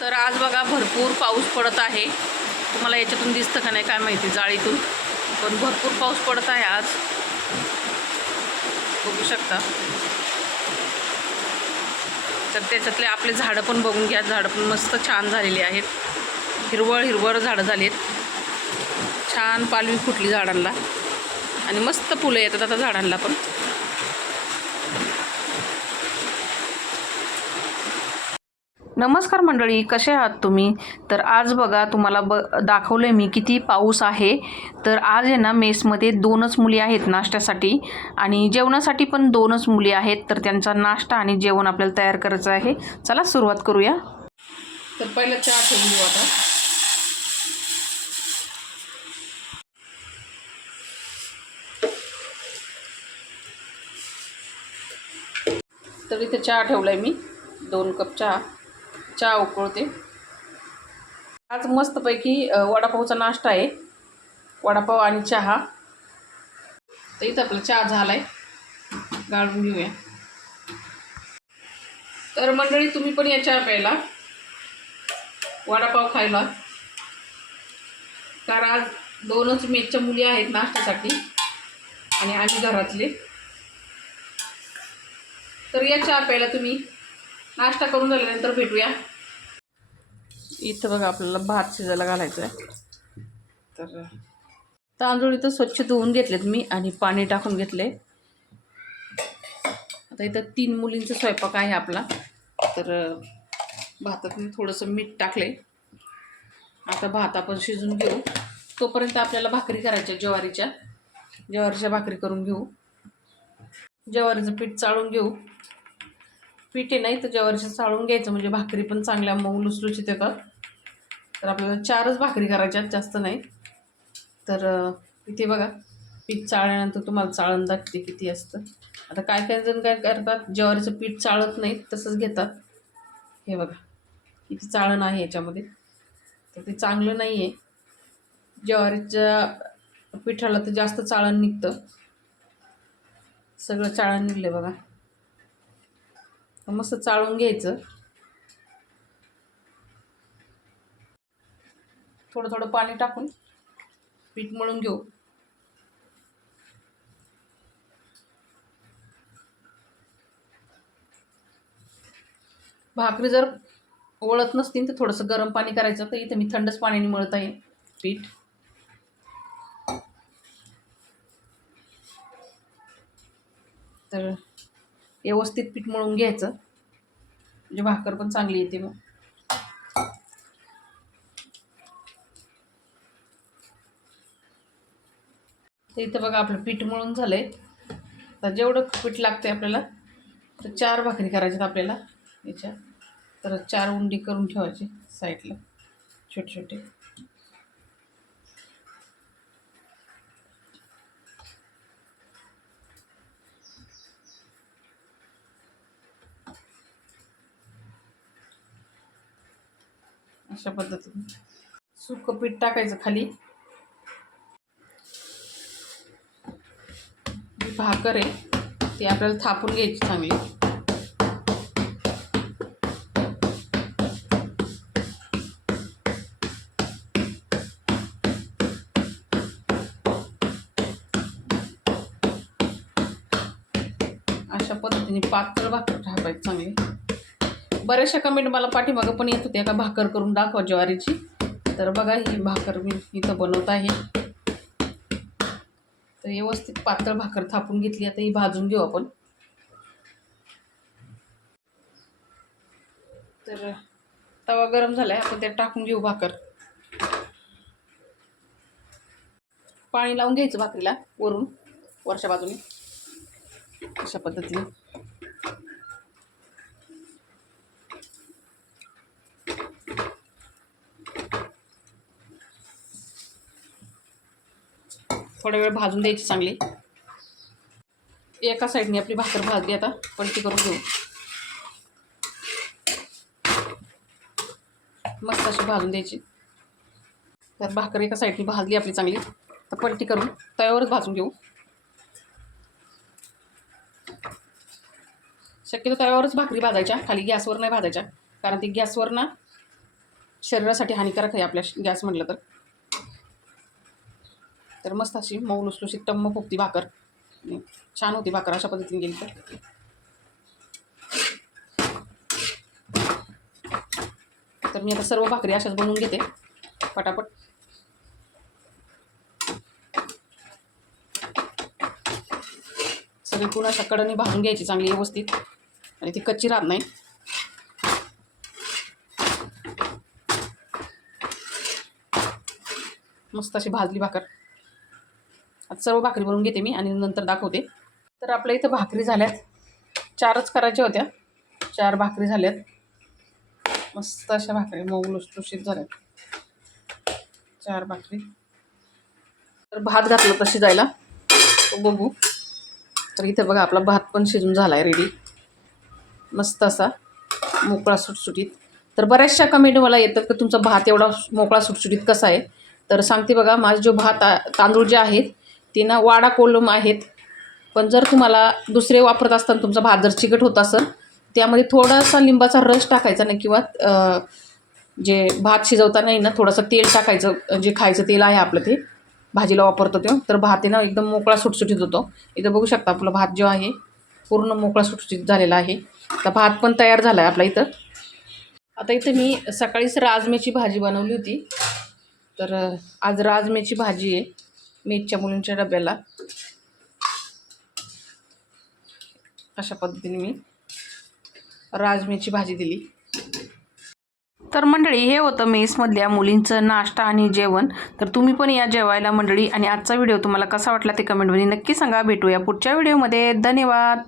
तर आज बघा भरपूर पाऊस पडत आहे. तुम्हाला याच्यातून दिसतं का नाही काय माहिती जाळीतून. पण भरपूर पाऊस पडत आहे आज. बघू शकता. तर त्याच्यातले आपले झाडं पण बघून घ्या. झाडं पण मस्त छान झालेली आहेत. हिरवळ हिरवळ झाडं झाली आहेत छान पालवी फुटली झाडांना आणि मस्त फुलं येतात आता झाडांना पण. नमस्कार मंडळी कसे आहात तुम्ही? तर आज बघा तुम्हाला ब दाखवलं आहे मी किती पाऊस आहे. तर आज आहे ना मेसमध्ये दोनच मुली आहेत नाश्त्यासाठी. आणि जेवणासाठी पण दोनच मुली आहेत तर त्यांचा नाश्ता आणि जेवण आपल्याला तयार करायचं आहे. चला सुरुवात करूया. तर पहिलं चहा ठेवून घेऊ आता. तर इथे चहा ठेवला आहे मी दोन कप चहा. चहा उकळते. आज मस्तपैकी वडापावचा नाश्ता आहे. वडापाव आणि चहा. तर इथं आपला चहा झाला आहे गाळून घेऊया. तर मंडळी तुम्ही पण या चहा प्यायला. वडापाव खायला. कारण आज दोनच मेच्या मुली आहेत नाश्त्यासाठी आणि आम्ही घरातले. तर या चहा प्यायला तुम्ही. नाश्ता करून झाल्यानंतर भेटूया. इथं बघा आपल्याला भात शिजायला घालायचं आहे तर तांदूळ इथं स्वच्छ धुवून घेतलेत मी आणि पाणी टाकून घेतले. आता इथं तीन मुलींचा स्वयंपाक आहे आपला. तर भातात मी थोडंसं मीठ टाकले. आता भात आपण शिजून घेऊ. तोपर्यंत आपल्याला भाकरी करायच्या ज्वारीच्या. ज्वारीच्या भाकरी करून घेऊ. ज्वारीचं पीठ चाळून घेऊ. पीठ आहे नाही तर ज्वारीचं चाळून घ्यायचं म्हणजे भाकरी पण चांगल्या मऊ लुसलुशीत येतात. तर आपल्याला चारच भाकरी करायच्यात जास्त नाही. तर इथे बघा पीठ चाळल्यानंतर तुम्हाला चाळण दाखते किती असतं. आता काय काय जण काय करतात ज्वारीचं पीठ चाळत नाहीत तसंच घेतात. हे बघा किती चाळण आहे याच्यामध्ये. तर ते चांगलं नाही आहे ज्वारीच्या पिठाला तर जास्त चाळण निघतं. सगळं चाळण निघलं बघा. मस्त चाळून घ्यायचं. थोडं थोडं पाणी टाकून पीठ मळून घेऊ. भाकरी जर ओळत नसतील तर थोडंसं गरम पाणी करायचं तर इथं मी थंडच पाण्याने मळत आहे पीठ. तर व्यवस्थित पीठ मळून घ्यायचं. म्हणजे भाकर पण चांगली येते मग. तर इथं बघा आपलं पीठ मळून झालं आहे तर जेवढं पीठ लागते आपल्याला तर चार भाकरी करायच्यात आपल्याला याच्या तर चार उंडी करून ठेवायची साईडला छोटे छोटे अशा पद्धतीने. सुकं पीठ टाकायचं खाली. भाकर आहे ती आपल्याला थापून घ्यायची चांगली. अशा पद्धतीने पातळ भाकर थापायची चांगली. बऱ्याचशा कमेंट मला पाठीमागं पण येत होत्या का भाकर करून दाखवा ज्वारीची. तर बघा ही भाकर मी इथं बनवत आहे. तर व्यवस्थित पातळ भाकर थापून घेतली. आता ही भाजून घेऊ आपण. तर तवा गरम झाला आहे आपण त्यात टाकून घेऊ भाकर. पाणी लावून घ्यायचं भाकरीला वरून वरच्या बाजूने. अशा पद्धतीने. थोडा वेळ भाजून द्यायची चांगली. एका साईडने आपली भाकर भाजली आता पलटी करून घेऊ. मस्त अशी भाजून द्यायची. तर भाकर एका साईडने भाजली आपली चांगली तर पलटी करून तव्यावरच भाजून घेऊ. शक्यतो तव्यावरच भाकरी भाजायच्या खाली गॅसवर नाही भाजायच्या कारण ती गॅसवर ना शरीरासाठी हानिकारक आहे आपल्या गॅस म्हटलं तर. तर मस्त अशी मऊ लुसलुशी टम्म फुगती भाकर. छान होती भाकर अशा पद्धतीने गेली तर. तर मी आता सर्व भाकरी अशाच बनवून घेते. पटापट. सगळी पूर्ण अशा कडणी भाजून घ्यायची चांगली व्यवस्थित. आणि ती कच्ची राहत नाही. मस्त अशी भाजली भाकर. आता सर्व भाकरी भरून घेते मी आणि नंतर दाखवते. तर आपल्या इथं भाकरी झाल्यात. चारच करायच्या होत्या. चार भाकरी झाल्यात. मस्त अशा भाकरी मऊ लुसलुशीत झाल्यात. चार भाकरी. तर भात घातलं तर शिजायला. तो बघू. तर इथं बघा आपला भात पण शिजून झाला आहे रेडी मस्त असा मोकळा सुटसुटीत. तर बऱ्याचशा कमेंट मला येतात की तुमचा भात एवढा मोकळा सुटसुटीत कसा आहे? तर सांगते बघा माझे जो भात आ- तांदूळ जे आहेत तिनं वाडा कोलम आहेत. पण जर तुम्हाला दुसरे वापरत असताना तुमचा भात जर चिकट होत असेल त्यामध्ये थोडासा लिंबाचा रस टाकायचा ना किंवा जे भात शिजवताना ना थोडंसं तेल टाकायचं जे खायचं तेल आहे आपलं ते भाजीला वापरतो तो. तर भात आहे ना एकदम मोकळा सुटसुटीत होतो. इथं बघू शकता आपला भात जो आहे पूर्ण मोकळा सुटसुटीत झालेला आहे. आता भात पण तयार झाला आहे आपला इथं. आता इथं मी सकाळीच राजमेची भाजी बनवली होती. तर आज राजमेची भाजी आहे. मेथच्या मुलींच्या डब्याला. अशा पद्धतीने मी राजमीची भाजी दिली. तर मंडळी हे होतं मेसमधल्या मुलींचं नाश्ता आणि जेवण. तर तुम्ही पण या जेवायला मंडळी आणि आजचा व्हिडिओ तुम्हाला कसा वाटला ते कमेंटमध्ये नक्की सांगा. भेटूया पुढच्या व्हिडिओमध्ये. धन्यवाद!